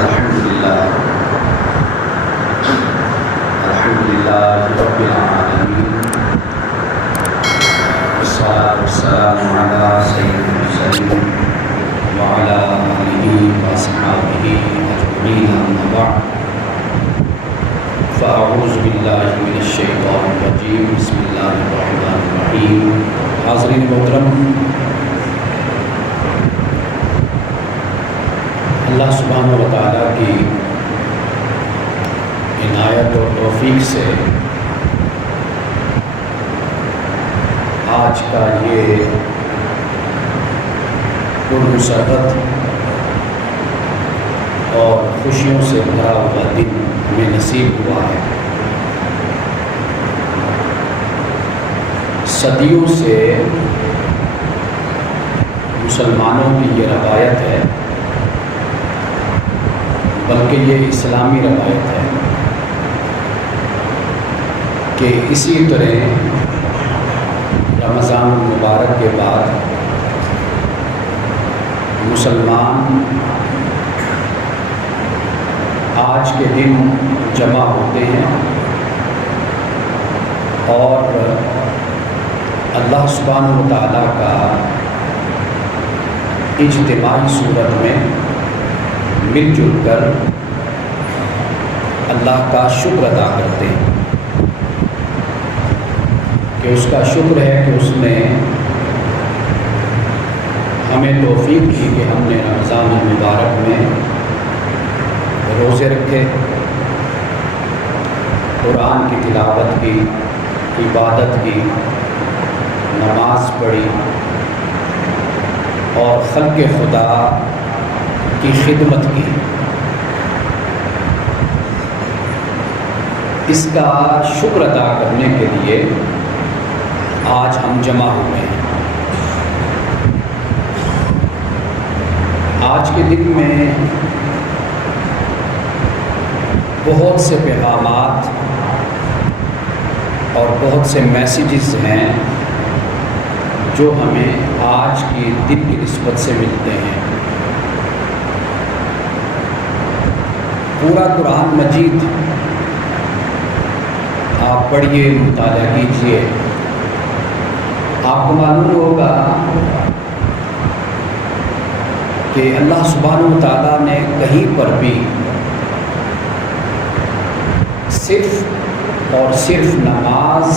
الحمدللہ رب العالمین والصلاة والسلام علی سید المرسلین وعلی آلہ واصحابہ اجمعین اما بعد فاعوذ باللہ من الشیطان الرجیم بسم اللہ الرحمن الرحیم۔ حاضرین محترم، اللہ سبحانہ و تعالیٰ کی عنایت اور توفیق سے آج کا یہ پرمسرت اور خوشیوں سے بھرا ہوا دن ہمیں نصیب ہوا ہے۔ صدیوں سے مسلمانوں کی یہ روایت ہے، بلکہ یہ اسلامی روایت ہے کہ اسی طرح رمضان المبارک کے بعد مسلمان آج کے دن جمع ہوتے ہیں اور اللہ سبحانہ و تعالیٰ کا اجتماعی صورت میں مل جل کر اللہ کا شکر ادا کرتے ہیں کہ اس کا شکر ہے کہ اس نے ہمیں توفیق دی کہ ہم نے رمضان المبارک میں روزے رکھے، قرآن کی تلاوت کی، عبادت کی، نماز پڑھی اور خلق خدا کی خدمت کی۔ اس کا شکر ادا کرنے کے لیے آج ہم جمع ہوئے ہیں۔ آج کے دن میں بہت سے پیغامات اور بہت سے میسیجز ہیں جو ہمیں آج کی دن کی نسبت سے ملتے ہیں۔ پورا قرآن مجید آپ پڑھیے، مطالعہ کیجیے، آپ کو معلوم ہوگا کہ اللہ سبحانہ و تعالیٰ نے کہیں پر بھی صرف اور صرف نماز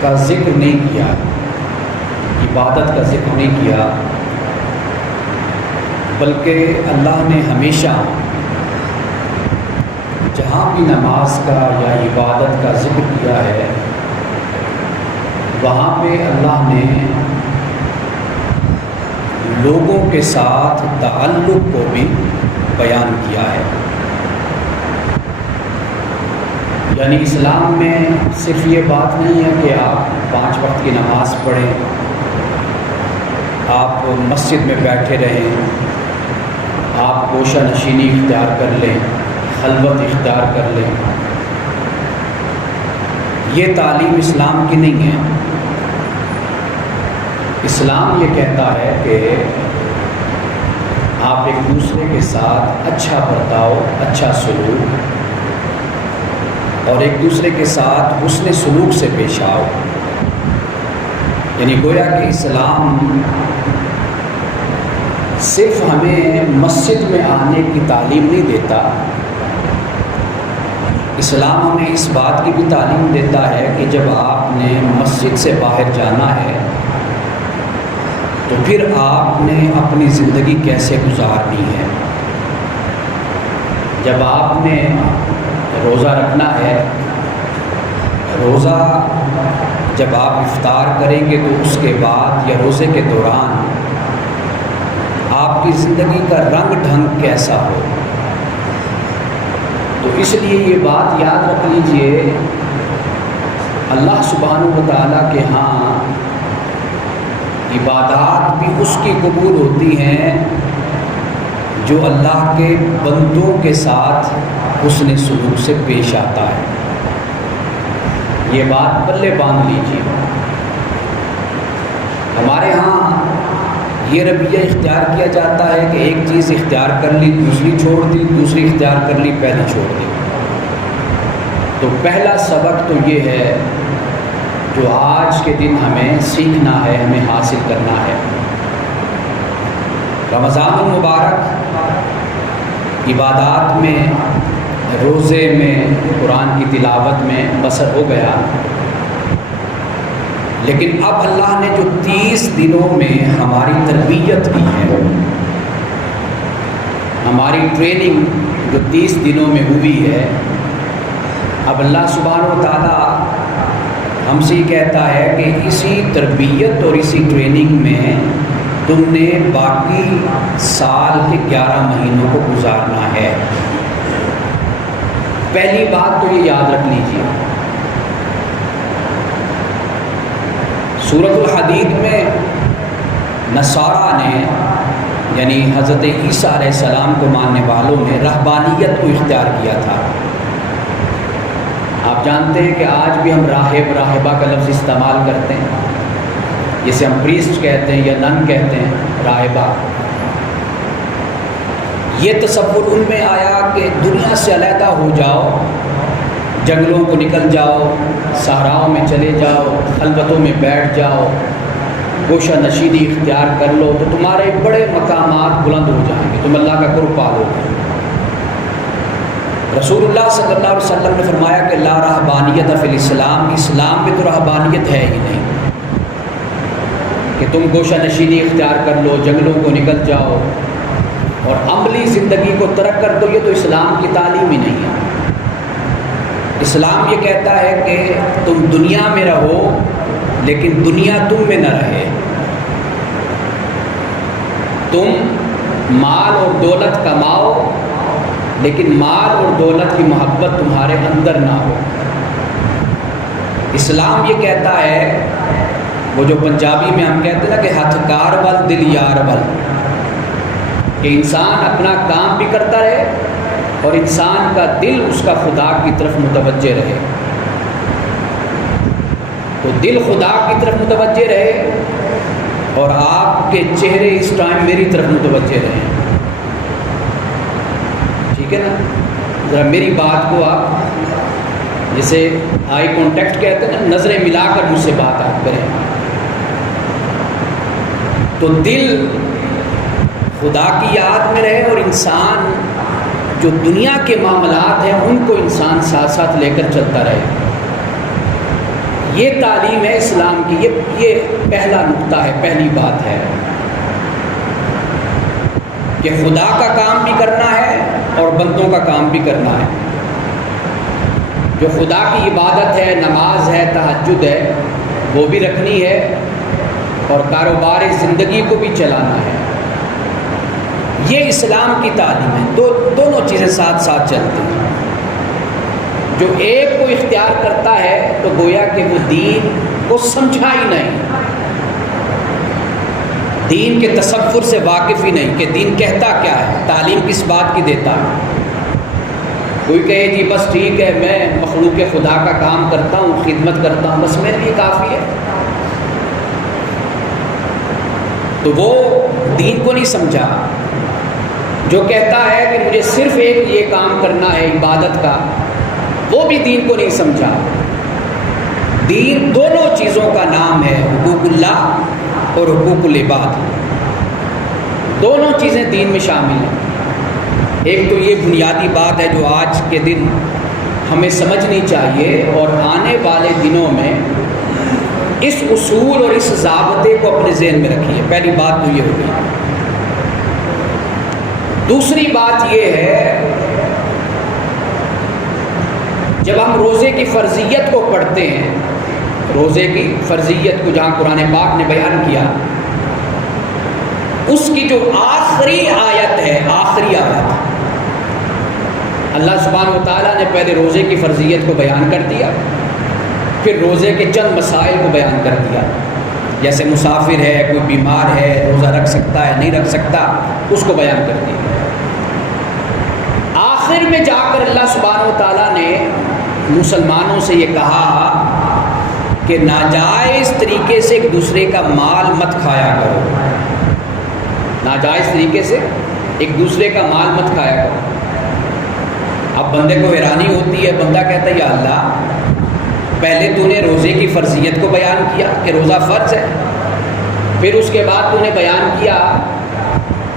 کا ذکر نہیں کیا، عبادت کا ذکر نہیں کیا، بلکہ اللہ نے ہمیشہ جہاں بھی نماز کا یا عبادت کا ذکر کیا ہے وہاں پہ اللہ نے لوگوں کے ساتھ تعلق کو بھی بیان کیا ہے۔ یعنی اسلام میں صرف یہ بات نہیں ہے کہ آپ 5 وقت کی نماز پڑھیں، آپ مسجد میں بیٹھے رہیں، آپ گوشہ نشینی اختیار کر لیں، خلوت اختیار کر لیں۔ یہ تعلیم اسلام کی نہیں ہے۔ اسلام یہ کہتا ہے کہ آپ ایک دوسرے کے ساتھ اچھا برتاؤ، اچھا سلوک اور ایک دوسرے کے ساتھ حسن سلوک سے پیش آؤ۔ یعنی گویا کہ اسلام صرف ہمیں مسجد میں آنے کی تعلیم نہیں دیتا، اسلام ہمیں اس بات کی بھی تعلیم دیتا ہے کہ جب آپ نے مسجد سے باہر جانا ہے تو پھر آپ نے اپنی زندگی کیسے گزارنی ہے۔ جب آپ نے روزہ رکھنا ہے، روزہ جب آپ افطار کریں گے تو اس کے بعد یا روزے کے دوران آپ کی زندگی کا رنگ ڈھنگ کیسا ہو۔ تو اس لیے یہ بات یاد رکھ لیجئے، اللہ سبحانہ و تعالیٰ کے ہاں عبادات بھی اس کی قبول ہوتی ہیں جو اللہ کے بندوں کے ساتھ حسن سلوک سے پیش آتا ہے۔ یہ بات پلے باندھ لیجیے۔ ہمارے ہاں یہ رویہ اختیار کیا جاتا ہے کہ ایک چیز اختیار کر لی دوسری چھوڑ دی، دوسری اختیار کر لی پہلی چھوڑ دی۔ تو پہلا سبق تو یہ ہے جو آج کے دن ہمیں سیکھنا ہے، ہمیں حاصل کرنا ہے۔ رمضان المبارک عبادات میں، روزے میں، قرآن کی تلاوت میں بسر ہو گیا، لیکن اب اللہ نے جو 30 دنوں میں ہماری تربیت کی ہے، ہماری ٹریننگ جو 30 دنوں میں ہوئی ہے، اب اللہ سبحانہ و تعالیٰ ہم سے یہ کہتا ہے کہ اسی تربیت اور اسی ٹریننگ میں تم نے باقی سال کے 11 مہینوں کو گزارنا ہے۔ پہلی بات تو یہ یاد رکھ لیجیے، سورۃ الحدید میں نصارہ نے، یعنی حضرت عیسیٰ علیہ السلام کو ماننے والوں نے رہبانیت کو اختیار کیا تھا۔ آپ جانتے ہیں کہ آج بھی ہم راہب راہبہ کا لفظ استعمال کرتے ہیں، جسے ہم پریسٹ کہتے ہیں یا نن کہتے ہیں، راہبہ۔ یہ تصور ان میں آیا کہ دنیا سے علیحدہ ہو جاؤ، جنگلوں کو نکل جاؤ، صحراؤں میں چلے جاؤ، خلوتوں میں بیٹھ جاؤ، گوشہ نشینی اختیار کر لو تو تمہارے بڑے مقامات بلند ہو جائیں گے، تم اللہ کا قرب پالو گے۔ رسول اللہ صلی اللہ علیہ وسلم نے فرمایا کہ لا رہبانیت فی الاسلام، اسلام میں تو رہبانیت ہے ہی نہیں کہ تم گوشہ نشینی اختیار کر لو، جنگلوں کو نکل جاؤ اور عملی زندگی کو ترک کر دو۔ یہ تو اسلام کی تعلیم ہی نہیں ہے۔ اسلام یہ کہتا ہے کہ تم دنیا میں رہو لیکن دنیا تم میں نہ رہے، تم مال اور دولت کماؤ لیکن مال اور دولت کی محبت تمہارے اندر نہ ہو۔ اسلام یہ کہتا ہے، وہ جو پنجابی میں ہم کہتے ہیں نا کہ ہتھ کار ول دل یار ول، کہ انسان اپنا کام بھی کرتا رہے اور انسان کا دل اس کا خدا کی طرف متوجہ رہے۔ تو دل خدا کی طرف متوجہ رہے اور آپ کے چہرے اس ٹائم میری طرف متوجہ رہیں، ٹھیک ہے نا؟ ذرا میری بات کو آپ جسے آئی کانٹیکٹ کہتے ہیں نا، نظریں ملا کر مجھ سے بات آپ کریں۔ تو دل خدا کی یاد میں رہے اور انسان جو دنیا کے معاملات ہیں ان کو انسان ساتھ ساتھ لے کر چلتا رہے۔ یہ تعلیم ہے اسلام کی، یہ پہلا نقطہ ہے، پہلی بات ہے کہ خدا کا کام بھی کرنا ہے اور بندوں کا کام بھی کرنا ہے۔ جو خدا کی عبادت ہے، نماز ہے، تہجد ہے، وہ بھی رکھنی ہے اور کاروبار زندگی کو بھی چلانا ہے۔ یہ اسلام کی تعلیم ہے۔ دونوں چیزیں ساتھ ساتھ چلتی ہیں۔ جو ایک کو اختیار کرتا ہے تو گویا کہ وہ دین کو سمجھا ہی نہیں، دین کے تصور سے واقف ہی نہیں کہ دین کہتا کیا ہے، تعلیم کس بات کی دیتا ہے۔ کوئی کہے جی بس ٹھیک ہے، میں مخلوق خدا کا کام کرتا ہوں، خدمت کرتا ہوں، بس میرے لیے کافی ہے، تو وہ دین کو نہیں سمجھا۔ جو کہتا ہے کہ مجھے صرف ایک یہ کام کرنا ہے عبادت کا، وہ بھی دین کو نہیں سمجھا۔ دین دونوں چیزوں کا نام ہے، حقوق اللہ اور حقوق العباد، دونوں چیزیں دین میں شامل ہیں۔ ایک تو یہ بنیادی بات ہے جو آج کے دن ہمیں سمجھنی چاہیے اور آنے والے دنوں میں اس اصول اور اس ضابطے کو اپنے ذہن میں رکھیے۔ پہلی بات تو یہ ہوگی۔ دوسری بات یہ ہے، جب ہم روزے کی فرضیت کو پڑھتے ہیں، روزے کی فرضیت کو جہاں قرآن پاک نے بیان کیا، اس کی جو آخری آیت ہے، آخری آیت، اللہ سبحانہ و تعالیٰ نے پہلے روزے کی فرضیت کو بیان کر دیا، پھر روزے کے چند مسائل کو بیان کر دیا، جیسے مسافر ہے، کوئی بیمار ہے، روزہ رکھ سکتا ہے نہیں رکھ سکتا، اس کو بیان کر دیا۔ آخر میں جا کر اللہ سبحانہ و تعالیٰ نے مسلمانوں سے یہ کہا کہ ناجائز طریقے سے ایک دوسرے کا مال مت کھایا کرو، ناجائز طریقے سے ایک دوسرے کا مال مت کھایا کرو۔ اب بندے کو حیرانی ہوتی ہے، بندہ کہتا ہے یا اللہ پہلے تو نے روزے کی فرضیت کو بیان کیا کہ روزہ فرض ہے، پھر اس کے بعد تو نے بیان کیا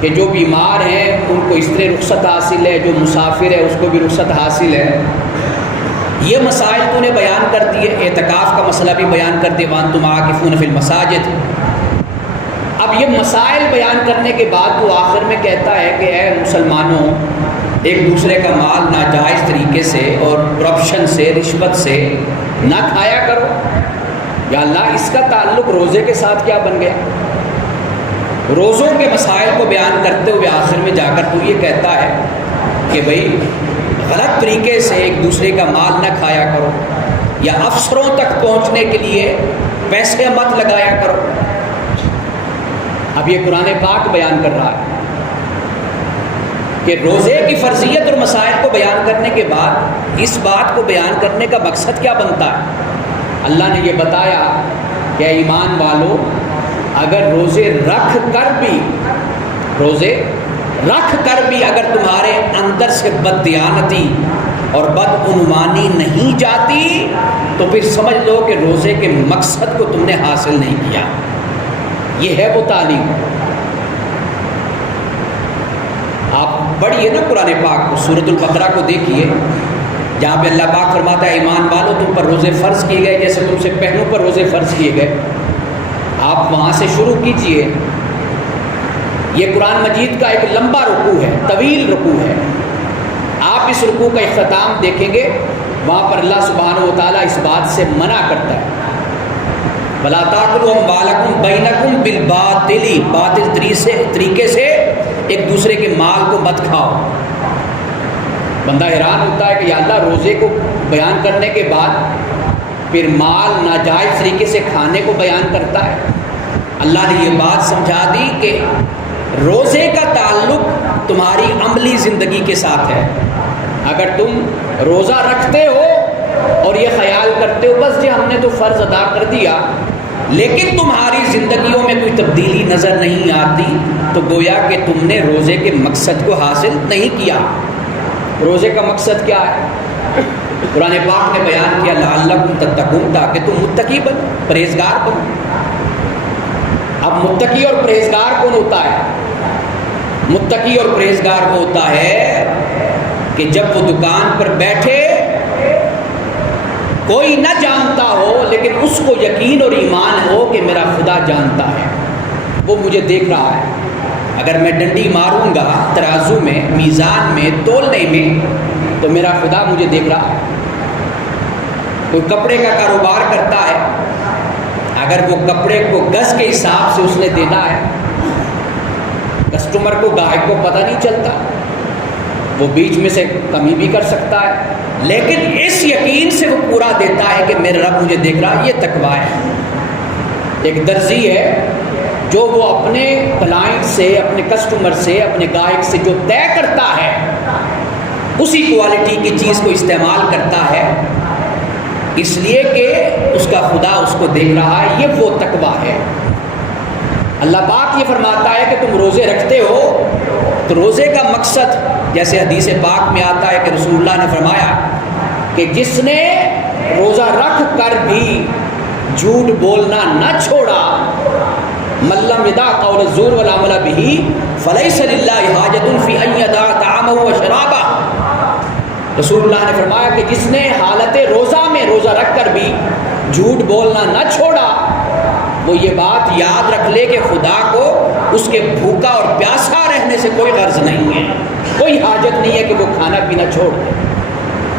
کہ جو بیمار ہیں ان کو اس طرح رخصت حاصل ہے، جو مسافر ہے اس کو بھی رخصت حاصل ہے۔ یہ مسائل تو نے بیان کر دیے، اعتکاف کا مسئلہ بھی بیان کر دیے، وانتم عاکفون فی المساجد۔ اب یہ مسائل بیان کرنے کے بعد تو آخر میں کہتا ہے کہ اے مسلمانوں، ایک دوسرے کا مال ناجائز طریقے سے اور کرپشن سے، رشوت سے نہ کھایا کرو۔ یا اللہ اس کا تعلق روزے کے ساتھ کیا بن گیا؟ روزوں کے مسائل کو بیان کرتے ہوئے آخر میں جا کر تو یہ کہتا ہے کہ بھئی غلط طریقے سے ایک دوسرے کا مال نہ کھایا کرو، یا افسروں تک پہنچنے کے لیے پیسے مت لگایا کرو۔ اب یہ قرآن پاک بیان کر رہا ہے کہ روزے کی فرضیت اور مسائل کو بیان کرنے کے بعد اس بات کو بیان کرنے کا مقصد کیا بنتا ہے؟ اللہ نے یہ بتایا کہ ایمان والو، اگر روزے رکھ کر بھی اگر تمہارے اندر سے بددیانتی اور بدعنوانی نہیں جاتی تو پھر سمجھ لو کہ روزے کے مقصد کو تم نے حاصل نہیں کیا۔ یہ ہے وہ تعلیم۔ آپ پڑھیے نا قرآن پاک کو، سورۃ البقرہ کو دیکھیے، جہاں پہ اللہ پاک فرماتا ہے ایمان والو تم پر روزے فرض کیے گئے جیسے تم سے پہلوں پر روزے فرض کیے گئے۔ آپ وہاں سے شروع کیجئے۔ یہ قرآن مجید کا ایک لمبا رکوع ہے، طویل رکوع ہے۔ آپ اس رکوع کا اختتام دیکھیں گے، وہاں پر اللہ سبحانہ و تعالیٰ اس بات سے منع کرتا ہے، وَلَا تَأْكُلُوا أَمْوَالَكُمْ بَيْنَكُمْ بِالْبَاطِلِ، باطل طریقے سے ایک دوسرے کے مال کو مت کھاؤ۔ بندہ حیران ہوتا ہے کہ یا اللہ روزے کو بیان کرنے کے بعد پھر مال ناجائز طریقے سے کھانے کو بیان کرتا ہے۔ اللہ نے یہ بات سمجھا دی کہ روزے کا تعلق تمہاری عملی زندگی کے ساتھ ہے۔ اگر تم روزہ رکھتے ہو اور یہ خیال کرتے ہو بس جی ہم نے تو فرض ادا کر دیا، لیکن تمہاری زندگیوں میں کوئی تبدیلی نظر نہیں آتی، تو گویا کہ تم نے روزے کے مقصد کو حاصل نہیں کیا۔ روزے کا مقصد کیا ہے؟ قرآن پاک نے بیان کیا لعلکم تتقون، تاکہ تم متقی بنو، پرہیزگار بنو۔ اب متقی اور پرہیزگار کون ہوتا ہے؟ متقی اور پرہیزگار وہ ہوتا ہے کہ جب وہ دکان پر بیٹھے کوئی نہ جانتا ہو لیکن اس کو یقین اور ایمان ہو کہ میرا خدا جانتا ہے، وہ مجھے دیکھ رہا ہے۔ اگر میں ڈنڈی ماروں گا ترازو میں، میزان میں، تولنے میں، تو میرا خدا مجھے دیکھ رہا ہے۔ کوئی کپڑے کا کاروبار کرتا ہے، اگر وہ کپڑے کو گز کے حساب سے اس نے دینا ہے، کسٹمر کو، گاہک کو پتہ نہیں چلتا، وہ بیچ میں سے کمی بھی کر سکتا ہے، لیکن اس یقین سے وہ پورا دیتا ہے کہ میرا رب مجھے دیکھ رہا ہے۔ یہ تقویٰ ہے۔ ایک درزی ہے جو وہ اپنے کلائنٹ سے، اپنے کسٹمر سے، اپنے گاہک سے جو طے کرتا ہے اسی کوالٹی کی چیز کو استعمال کرتا ہے، اس لیے کہ اس کا خدا اس کو دیکھ رہا ہے۔ یہ وہ تقویٰ ہے۔ اللہ پاک یہ فرماتا ہے کہ تم روزے رکھتے ہو تو روزے کا مقصد، جیسے حدیث پاک میں آتا ہے کہ رسول اللہ نے فرمایا کہ جس نے روزہ رکھ کر بھی جھوٹ بولنا نہ چھوڑا، من لم یدع قول الزور والعمل به فلیس للہ حاجۃ فی ان یدع طعامہ وشرابہ۔ رسول اللہ نے فرمایا کہ جس نے حالت روزہ میں روزہ رکھ کر بھی جھوٹ بولنا نہ چھوڑا، وہ یہ بات یاد رکھ لے کہ خدا کو اس کے بھوکا اور پیاسا رہنے سے کوئی غرض نہیں ہے، کوئی حاجت نہیں ہے کہ وہ کھانا پینا چھوڑ دے۔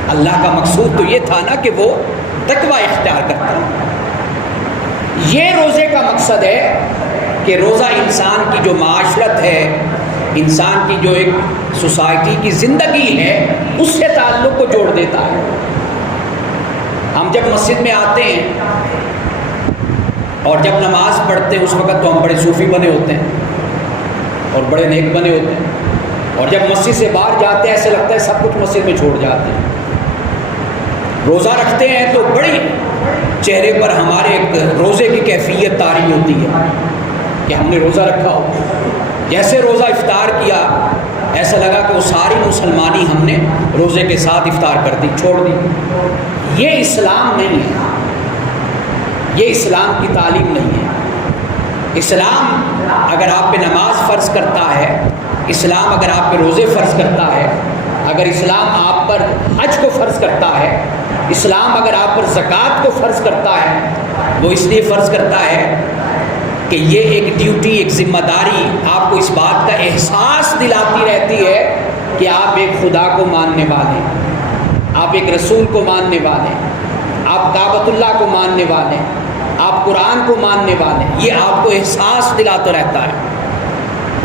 اللہ کا مقصود تو یہ تھا نا کہ وہ تقویٰ اختیار کرتا ہے۔ یہ روزے کا مقصد ہے کہ روزہ انسان کی جو معاشرت ہے، انسان کی جو ایک سوسائٹی کی زندگی ہے، اس سے تعلق کو جوڑ دیتا ہے۔ ہم جب مسجد میں آتے ہیں اور جب نماز پڑھتے ہیں اس وقت تو ہم بڑے صوفی بنے ہوتے ہیں اور بڑے نیک بنے ہوتے ہیں، اور جب مسجد سے باہر جاتے ہیں ایسے لگتا ہے سب کچھ مسجد میں چھوڑ جاتے ہیں۔ روزہ رکھتے ہیں تو بڑی چہرے پر ہمارے ایک روزے کی کیفیت طاری ہوتی ہے کہ ہم نے روزہ رکھا ہو، جیسے روزہ افطار کیا ایسا لگا کہ وہ ساری مسلمانی ہم نے روزے کے ساتھ افطار کر دی، چھوڑ دی۔ یہ اسلام نہیں ہے، یہ اسلام کی تعلیم نہیں ہے۔ اسلام اگر آپ پہ نماز فرض کرتا ہے، اسلام اگر آپ پہ روزے فرض کرتا ہے، اگر اسلام آپ پر حج کو فرض کرتا ہے، اسلام اگر آپ پر زکوٰۃ کو فرض کرتا ہے، وہ اس لیے فرض کرتا ہے کہ یہ ایک ڈیوٹی، ایک ذمہ داری آپ کو اس بات کا احساس دلاتی رہتی ہے کہ آپ ایک خدا کو ماننے والے، آپ ایک رسول کو ماننے والے، آپ کعبۃ اللہ کو ماننے والے، آپ قرآن کو ماننے والے، یہ آپ کو احساس دلاتا رہتا ہے۔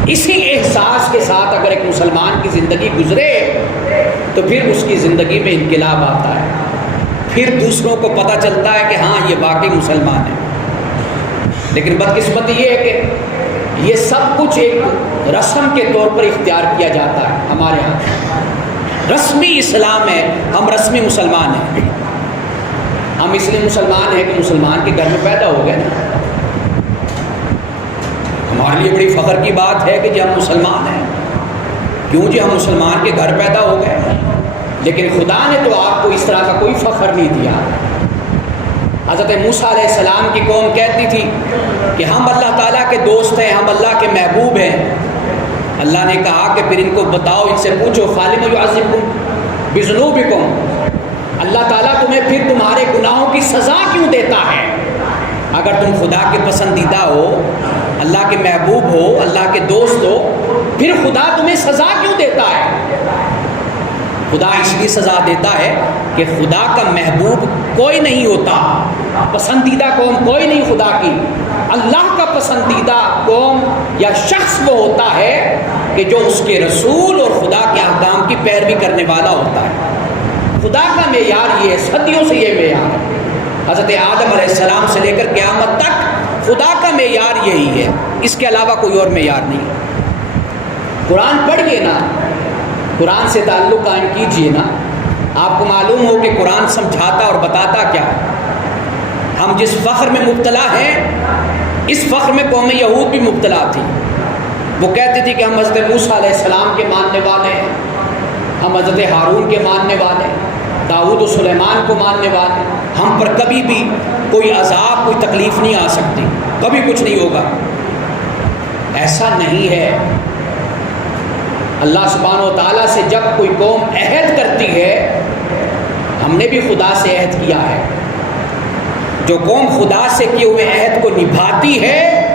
اسی احساس کے ساتھ اگر ایک مسلمان کی زندگی گزرے تو پھر اس کی زندگی میں انقلاب آتا ہے، پھر دوسروں کو پتہ چلتا ہے کہ ہاں یہ واقعی مسلمان ہے۔ لیکن بدقسمتی یہ ہے کہ یہ سب کچھ ایک رسم کے طور پر اختیار کیا جاتا ہے ہمارے ہاں۔ رسمی اسلام ہے، ہم رسمی مسلمان ہیں۔ ہم اس لیے مسلمان ہیں کہ مسلمان کے گھر میں پیدا ہو گئے نا۔ ہمارے لیے بڑی فخر کی بات ہے کہ جی ہم مسلمان ہیں، کیوں جی ہم مسلمان کے گھر پیدا ہو گئے۔ لیکن خدا نے تو آپ کو اس طرح کا کوئی فخر نہیں دیا۔ حضرت موسیٰ علیہ السلام کی قوم کہتی تھی کہ ہم اللہ تعالیٰ کے دوست ہیں، ہم اللہ کے محبوب ہیں۔ اللہ نے کہا کہ پھر ان کو بتاؤ، ان سے پوچھو فَلِمَ يُعَذِّبُكُم بِذُنُوبِكُم، اللہ تعالیٰ تمہیں پھر تمہارے گناہوں کی سزا کیوں دیتا ہے؟ اگر تم خدا کے پسندیدہ ہو، اللہ کے محبوب ہو، اللہ کے دوست ہو، پھر خدا تمہیں سزا کیوں دیتا ہے؟ خدا اس لیے سزا دیتا ہے کہ خدا کا محبوب کوئی نہیں ہوتا، پسندیدہ قوم کوئی نہیں خدا کی۔ اللہ کا پسندیدہ قوم یا شخص وہ ہوتا ہے کہ جو اس کے رسول اور خدا کے احکام کی پیروی کرنے والا ہوتا ہے۔ خدا کا معیار یہ ہے، صدیوں سے یہ معیار ہے۔ حضرت آدم علیہ السلام سے لے کر قیامت تک خدا کا معیار یہی ہے، اس کے علاوہ کوئی اور معیار نہیں۔ قرآن پڑھیے نا، قرآن سے تعلق قائم کیجئے نا، آپ کو معلوم ہو کہ قرآن سمجھاتا اور بتاتا کیا ہے۔ ہم جس فخر میں مبتلا ہیں، اس فخر میں قوم یہود بھی مبتلا تھی۔ وہ کہتی تھی کہ ہم حضرت موسیٰ علیہ السلام کے ماننے والے ہیں، ہم حضرت ہارون کے ماننے والے ہیں، داؤد و سلیمان کو ماننے والے، ہم پر کبھی بھی کوئی عذاب، کوئی تکلیف نہیں آ سکتی، کبھی کچھ نہیں ہوگا۔ ایسا نہیں ہے۔ اللہ سبحانہ و تعالیٰ سے جب کوئی قوم عہد کرتی ہے، ہم نے بھی خدا سے عہد کیا ہے۔ جو قوم خدا سے کیے ہوئے عہد کو نبھاتی ہے،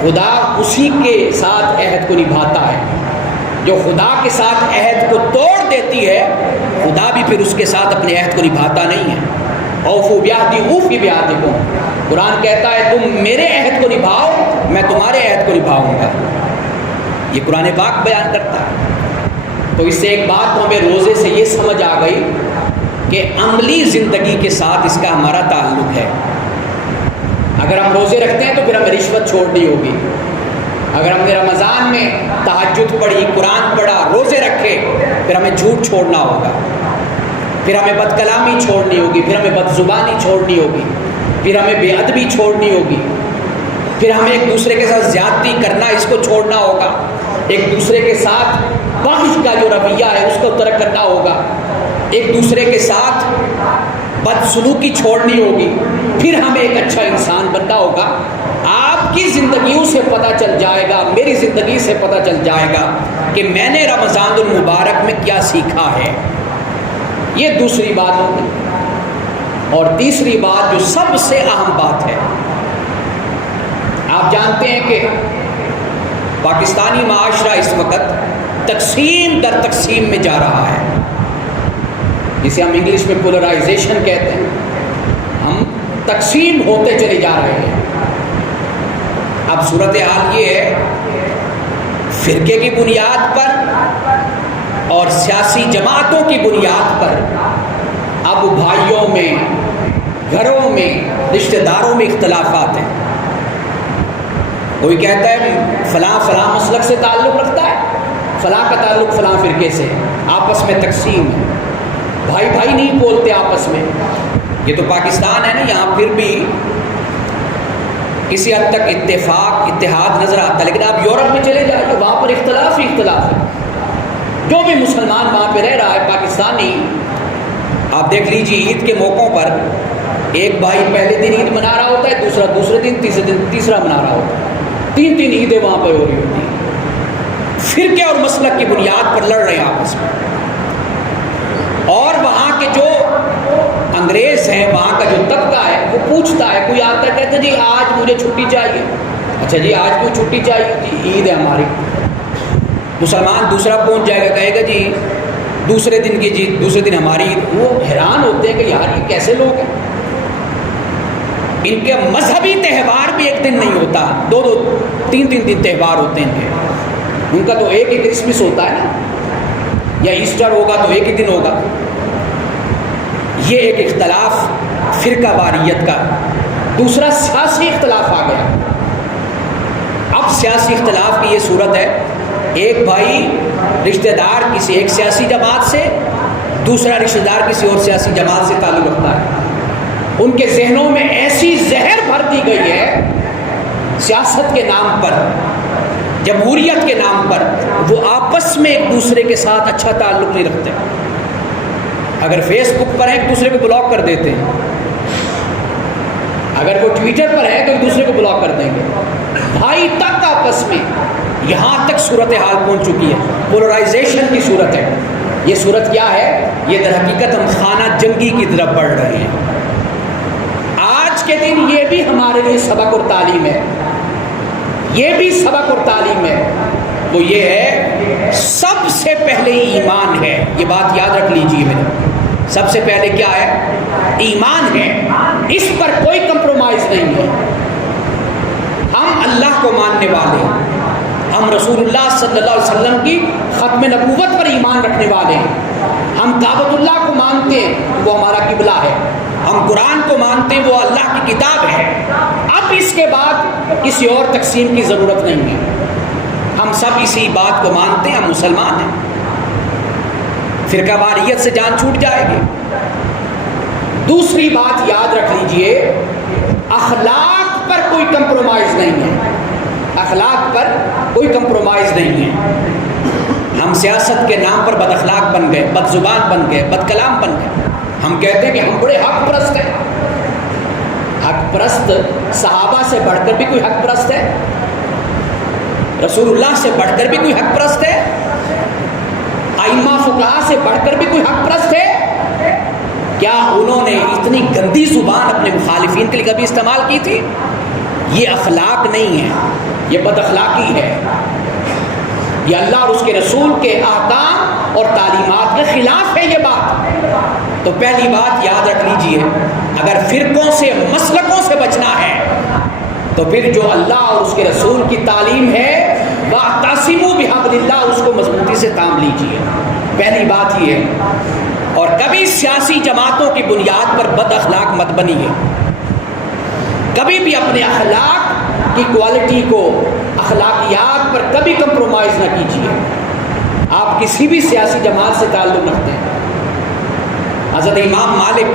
خدا اسی کے ساتھ عہد کو نبھاتا ہے۔ جو خدا کے ساتھ عہد کو توڑ دیتی ہے، خدا بھی پھر اس کے ساتھ اپنے عہد کو نبھاتا نہیں ہے۔ اوفوا بعہدی اوفی بعہدکم، قرآن کہتا ہے تم میرے عہد کو نبھاؤ، میں تمہارے عہد کو نبھاؤں گا۔ یہ قرآن پاک بیان کرتا ہے۔ تو اس سے ایک بات تو ہمیں روزے سے یہ سمجھ آ گئی کہ عملی زندگی کے ساتھ اس کا ہمارا تعلق ہے۔ اگر ہم روزے رکھتے ہیں تو پھر ہمیں رشوت چھوڑنی ہوگی۔ اگر ہم نے رمضان میں تہجد پڑھی، قرآن پڑھا، روزے رکھے، پھر ہمیں جھوٹ چھوڑنا ہوگا، پھر ہمیں بد کلامی چھوڑنی ہوگی، پھر ہمیں بد زبانی چھوڑنی ہوگی، پھر ہمیں بے ادبی چھوڑنی ہوگی، پھر ہمیں ایک دوسرے کے ساتھ زیادتی کرنا اس کو چھوڑنا ہوگا، ایک دوسرے کے ساتھ فحش کا جو رویہ ہے اس کو ترک کرنا ہوگا، ایک دوسرے کے ساتھ بدسلوکی چھوڑنی ہوگی، پھر ہمیں ایک اچھا انسان بننا ہوگا۔ آپ کی زندگیوں سے پتہ چل جائے گا، میری زندگی سے پتہ چل جائے گا کہ میں نے رمضان المبارک میں کیا سیکھا ہے۔ یہ دوسری بات ہوگی۔ اور تیسری بات جو سب سے اہم بات ہے، آپ جانتے ہیں کہ پاکستانی معاشرہ اس وقت تقسیم در تقسیم میں جا رہا ہے، جسے ہم انگلش میں پولرائزیشن کہتے ہیں۔ ہم تقسیم ہوتے چلے جا رہے ہیں۔ اب صورتحال یہ ہے، فرقے کی بنیاد پر اور سیاسی جماعتوں کی بنیاد پر اب بھائیوں میں، گھروں میں، رشتہ داروں میں اختلافات ہیں۔ کوئی کہتا ہے فلاں فلاں مسلک سے تعلق رکھتا ہے، فلاں کا تعلق فلاں فرقے سے، آپس میں تقسیم ہے، بھائی بھائی نہیں بولتے آپس میں۔ یہ تو پاکستان ہے نا، یہاں پھر بھی کسی حد تک اتفاق اتحاد نظر آتا ہے، لیکن آپ یورپ میں چلے جائیے، وہاں پر اختلاف ہی اختلاف ہے. جو بھی مسلمان وہاں پہ رہ رہا ہے پاکستانی، آپ دیکھ لیجیے عید کے موقعوں پر ایک بھائی پہلے دن عید منا رہا ہوتا ہے، دوسرا دوسرے دن، تیسرے دن تیسرا منا رہا ہوتا ہے. 3 عیدیں وہاں پہ ہو رہی ہوتی ہیں. فرقے اور مسلک کی بنیاد پر لڑ رہے ہیں آپس میں. اور وہاں کے جو انگریز ہیں، وہاں کا جو طبقہ ہے وہ پوچھتا ہے، کوئی آتا ہے کہتا ہے جی آج مجھے چھٹی چاہیے. اچھا جی آج کیوں چھٹی چاہیے؟ جی عید ہے ہماری. مسلمان دوسرا پہنچ جائے گا، کہے گا جی دوسرے دن کی، جی دوسرے دن ہماری عید. وہ حیران ہوتے ہیں کہ یار یہ کیسے لوگ ہیں، ان کے مذہبی تہوار بھی ایک دن نہیں ہوتا، 2-3 دن تہوار ہوتے ہیں ان کا. تو ایک ہی کرسمس ہوتا ہے نا، یا ایسٹر ہوگا تو ایک ہی دن ہوگا. یہ ایک اختلاف فرقہ واریت کا. دوسرا سیاسی اختلاف آ گیا. اب سیاسی اختلاف کی یہ صورت ہے، ایک بھائی رشتہ دار کسی ایک سیاسی جماعت سے، دوسرا رشتہ دار کسی اور سیاسی جماعت سے تعلق رکھتا ہے. ان کے ذہنوں میں ایسی زہر بھر دی گئی ہے سیاست کے نام پر، جمہوریت کے نام پر، وہ آپس میں ایک دوسرے کے ساتھ اچھا تعلق نہیں رکھتے. اگر فیس بک پر ہے ایک دوسرے کو بلاک کر دیتے ہیں، اگر وہ ٹویٹر پر ہے تو ایک دوسرے کو بلاک کر دیں گے. بھائی تک آپس میں، یہاں تک صورتحال پہنچ چکی ہے، پولرائزیشن کی صورت ہے. یہ صورت کیا ہے؟ یہ در حقیقت ہم خانہ جنگی کی طرف بڑھ رہے ہیں. آج کے دن یہ بھی ہمارے لیے سبق اور تعلیم ہے، یہ بھی سبق اور تعلیم ہے. وہ یہ ہے سب سے پہلے ایمان ہے. یہ بات یاد رکھ لیجیے میرے، سب سے پہلے کیا ہے؟ ایمان ہے. اس پر کوئی کمپرومائز نہیں ہے. ہم اللہ کو ماننے والے ہیں، ہم رسول اللہ صلی اللہ علیہ وسلم کی ختم نبوت پر ایمان رکھنے والے ہیں. ہم کعبۃ اللہ کو مانتے ہیں، وہ ہمارا قبلہ ہے. ہم قرآن کو مانتے ہیں، وہ اللہ کی کتاب ہے. اب اس کے بعد کسی اور تقسیم کی ضرورت نہیں ہے. ہم سب اسی بات کو مانتے ہیں، ہم مسلمان ہیں. فرقہ واریت سے جان چھوٹ جائے گی. دوسری بات یاد رکھ لیجئے، اخلاق پر کوئی کمپرومائز نہیں ہے. اخلاق پر کوئی کمپرومائز نہیں ہے. ہم سیاست کے نام پر بد اخلاق بن گئے، بد زبان بن گئے، بد کلام بن گئے. ہم کہتے ہیں کہ ہم بڑے حق پرست ہیں. حق پرست صحابہ سے بڑھ کر بھی کوئی حق پرست ہے؟ رسول اللہ سے بڑھ کر بھی کوئی حق پرست ہے؟ ائمہ فقہا سے بڑھ کر بھی کوئی حق پرست ہے؟ کیا انہوں نے اتنی گندی زبان اپنے مخالفین کے لیے کبھی استعمال کی تھی؟ یہ اخلاق نہیں ہے، یہ بد اخلاقی ہے. یہ اللہ اور اس کے رسول کے احکام اور تعلیمات کے خلاف ہے یہ بات. تو پہلی بات یاد رکھ لیجئے، اگر فرقوں سے، مسلکوں سے بچنا ہے تو پھر جو اللہ اور اس کے رسول کی تعلیم ہے، وَاعْتَصِمُوا بِحَبْلِ اللَّهِ، اس کو مضبوطی سے تھام لیجئے. پہلی بات یہ ہے. اور کبھی سیاسی جماعتوں کی بنیاد پر بد اخلاق مت بنیے. کبھی بھی اپنے اخلاق کی کوالٹی کو، اخلاقیات پر کبھی کمپرومائز نہ کیجیے. آپ کسی بھی سیاسی جماعت سے تعلق رکھتے ہیں. حضرت امام مالک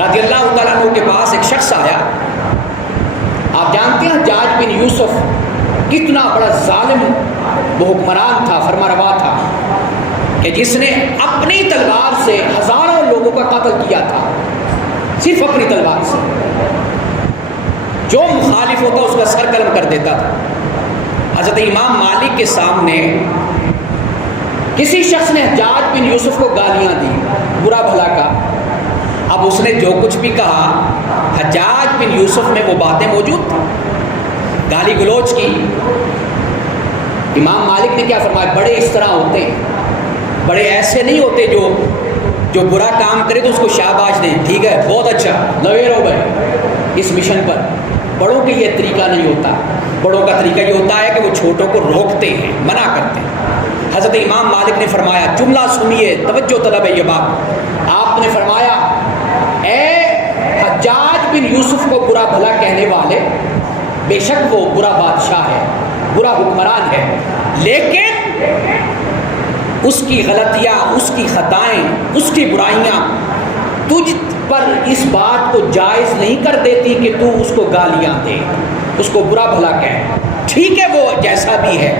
رضی اللہ تعالیٰ عنہ کے پاس ایک شخص آیا. آپ جانتے ہیں حجاج بن یوسف کتنا بڑا ظالم وہ حکمران تھا، فرما روا تھا، کہ جس نے اپنی تلوار سے ہزاروں لوگوں کا قتل کیا تھا. صرف اپنی تلوار سے جو مخالف ہوتا اس کا سر قلم کر دیتا تھا. حضرت امام مالک کے سامنے کسی شخص نے حجاج بن یوسف کو گالیاں دی، برا بھلا کا. اب اس نے جو کچھ بھی کہا، حجاج بن یوسف میں وہ باتیں موجود تھیں، گالی گلوچ کی. امام مالک نے کیا فرمایا؟ بڑے اس طرح ہوتے ہیں، بڑے ایسے نہیں ہوتے جو برا کام کرے تو اس کو شاباش دیں، ٹھیک ہے بہت اچھا، لوے رہو بھائی اس مشن پر. بڑوں کا یہ طریقہ نہیں ہوتا. بڑوں کا طریقہ یہ ہوتا ہے کہ وہ چھوٹوں کو روکتے ہیں، منع کرتے ہیں. حضرت امام مالک نے فرمایا، جملہ سنیے، توجہ طلب ہے یہ بات. آپ نے فرمایا، اے حجاج بن یوسف کو برا بھلا کہنے والے، بے شک وہ برا بادشاہ ہے، برا حکمران ہے، لیکن اس کی غلطیاں، اس کی خطائیں، اس کی برائیاں پر اس بات کو جائز نہیں کر دیتی کہ تو اس کو گالیاں دے، اس کو برا بھلا کہے. ٹھیک ہے وہ جیسا بھی ہے،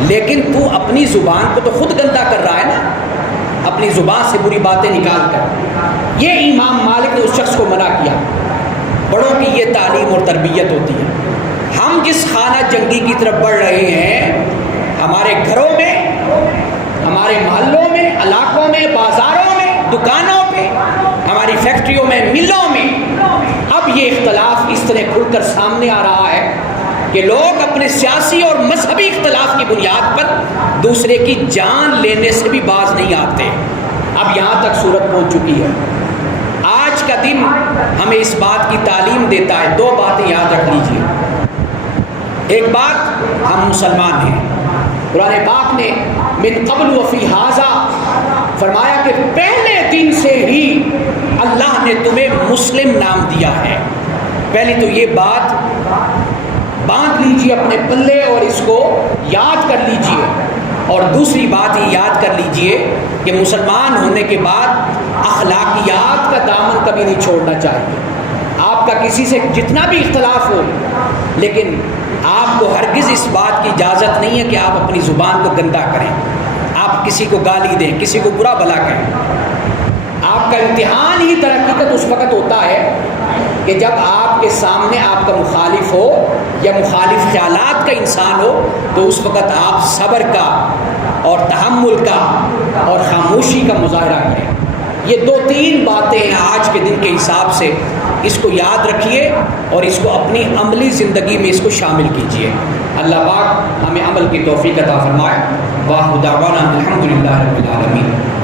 لیکن تو اپنی زبان کو تو خود گندا کر رہا ہے نا، اپنی زبان سے بری باتیں نکال کر. یہ امام مالک نے اس شخص کو منع کیا. بڑوں کی یہ تعلیم اور تربیت ہوتی ہے. ہم جس خانہ جنگی کی طرف بڑھ رہے ہیں، ہمارے گھروں میں، ہمارے محلوں میں، علاقوں میں، بازاروں میں، دکانوں پہ، ہماری فیکٹریوں میں، ملوں میں، اب یہ اختلاف اس طرح کھل کر سامنے آ رہا ہے کہ لوگ اپنے سیاسی اور مذہبی اختلاف کی بنیاد پر دوسرے کی جان لینے سے بھی باز نہیں آتے. اب یہاں تک صورت پہنچ چکی ہے. آج کا دن ہمیں اس بات کی تعلیم دیتا ہے. دو باتیں یاد رکھ لیجیے. ایک بات، ہم مسلمان ہیں. قرآن پاک نے من قبل وفی ھذا فرمایا کہ پہلے دن سے ہی اللہ نے تمہیں مسلم نام دیا ہے. پہلی تو یہ بات باندھ لیجیے اپنے پلے اور اس کو یاد کر لیجیے. اور دوسری بات یہ یاد کر لیجیے کہ مسلمان ہونے کے بعد اخلاقیات کا دامن کبھی نہیں چھوڑنا چاہیے. آپ کا کسی سے جتنا بھی اختلاف ہو، لیکن آپ کو ہرگز اس بات کی اجازت نہیں ہے کہ آپ اپنی زبان کو گندا کریں، آپ کسی کو گالی دیں، کسی کو برا بھلا کہیں. آپ کا امتحان ہی در حقیقت اس وقت ہوتا ہے کہ جب آپ کے سامنے آپ کا مخالف ہو یا مخالف خیالات کا انسان ہو، تو اس وقت آپ صبر کا اور تحمل کا اور خاموشی کا مظاہرہ کریں. یہ دو تین باتیں ہیں آج کے دن کے حساب سے. اس کو یاد رکھیے اور اس کو اپنی عملی زندگی میں اس کو شامل کیجیے. اللہ پاک ہمیں عمل کی توفیق عطا فرمائے. واخر دعوانا الحمدللہ رب العالمین.